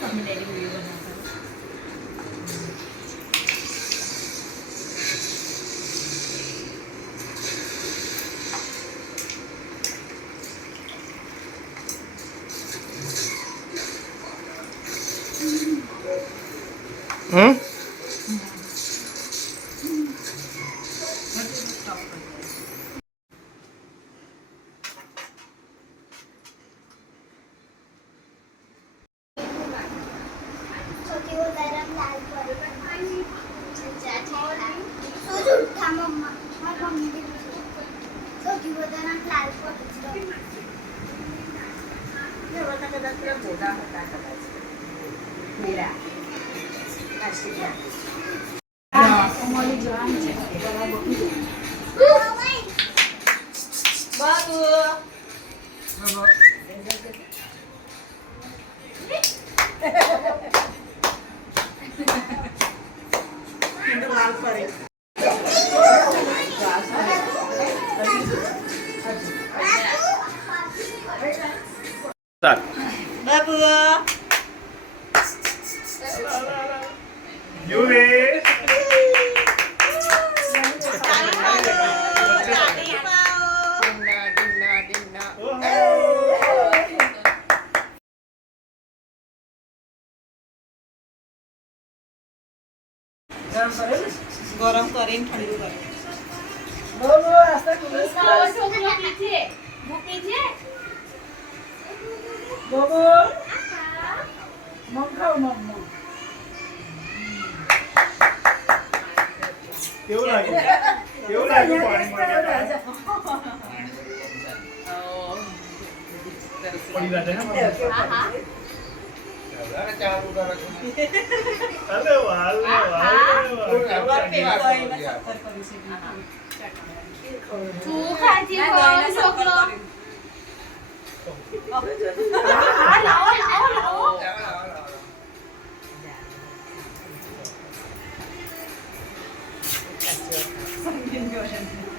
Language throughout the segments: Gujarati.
Babu. Yuri. गरम करें ठंडू करें बोलो ऐसा कुछ पीछे वो पीछे बोलो मम खाओ मम કેવું લાગ્યું પાણી માં પડી લાગે હે हाँ हाँ અરે વાહ तू खाती हो छोकरो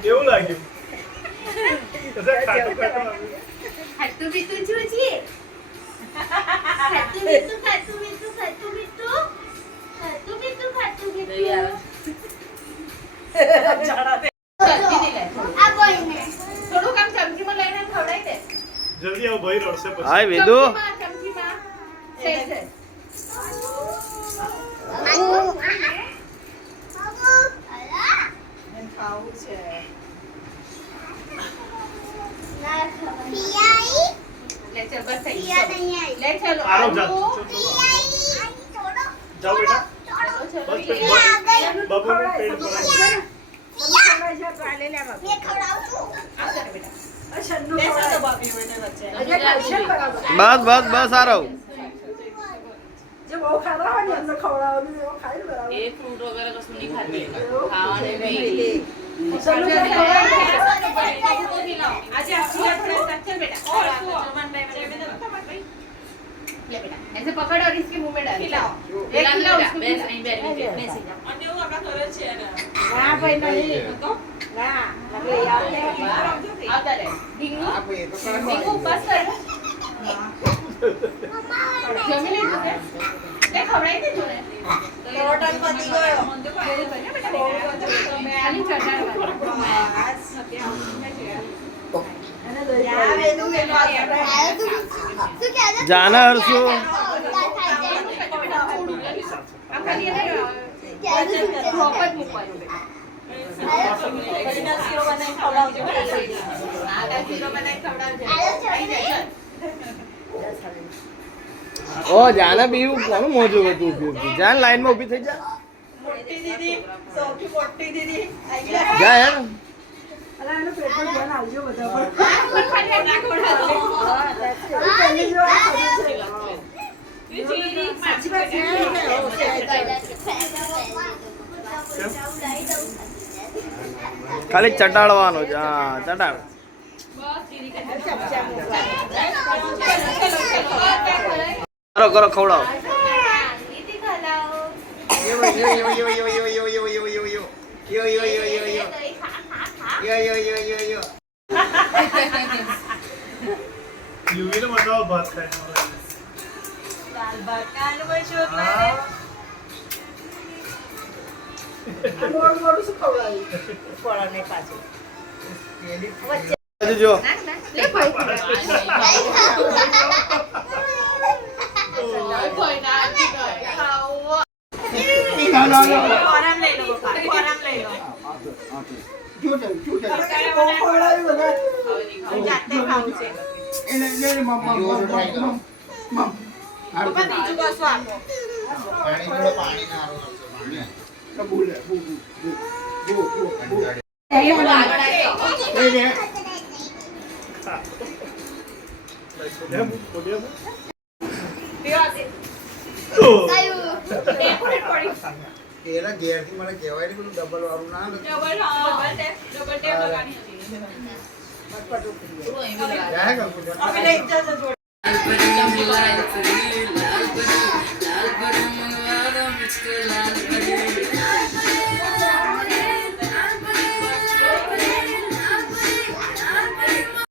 કેવું લાગ્યું ખાટું ખાટું ખાતું બીતું જોજી ખાતું બીતું ખાતું બીતું ખાતું બીતું ખાતું બીતું ખાતું બીતું થોડું કામ ચમચીમાં લઈને ખવડાવી દે જલ્દી આવો ભાઈ રડશે પછી હાય વેદુ ચમચીમાં છે છે ખાવું છે ले चल बस सही ले चलो આરો જાઓ જાઓ બેટા चलो બસ પેટ બાબુ નું પેટ ભરાય બસ બસ બસ સારો जब वो खा रहा है ना हम खा रहा है वो खाई रहा है ये फ्रूट वगैरह कुछ नहीं खाते खाने में चलो आज अच्छी चल बेटा और ले बेटा ऐसे पकड़ और इसके मुंह में डाल खिलाओ खिलाओ उसको बेस नहीं बेस अन्य वो अपना करे छे ना हां भाई नहीं ना लगे यार आता रे ढिंगू बस कर जमी ले तू ले खवડાઈ દે જોને ટોટલ પતી ગયો ખાલી ચટાડવા યા વેદુ કે જાના હરસુ આ ખાલી એને ડ્રોપ જ મૂકવાનું કડીના શીરો બનાવી ખવડાવજો આટા શીરો બનાવી ખવડાવજો આવી જાય ઓ જાના બીવું કોનું મોજું હતું ઉભી જાન લાઈન માં ઊભી થઈ જા મોટી દીદી સૌથી મોટી દીદી આવી ગયા જા યાર અલા એનો પેટ પર ધ્યાન આવજો બધા પર પણ ખાલી ના ખવડાવો પહેલી જો આ સાચી વાત ખાલી ચટાડવાનું છે હા ચટાડ કરો કરો ખવડાવો યુવી ને બતાવો ભાત ખાય ઉભા કાનમાં શોધવા મોડું મોડું શું ખવડાવ્યું ફળને પાછું હજુ જો ના ના લે ભાઈ કોઈ ના ખાઓ ફોરમ લઈ લો પપ્પા ફોરમ લઈ લો બહુ ખવડાવ્યું બધા જાતે ખાવું છે પપ્પા બીજું કશું આપો એના ઘેરથી મને કહેવાય ને પેલું ડબલ વાળું ના અમે લઈ જજો જોડે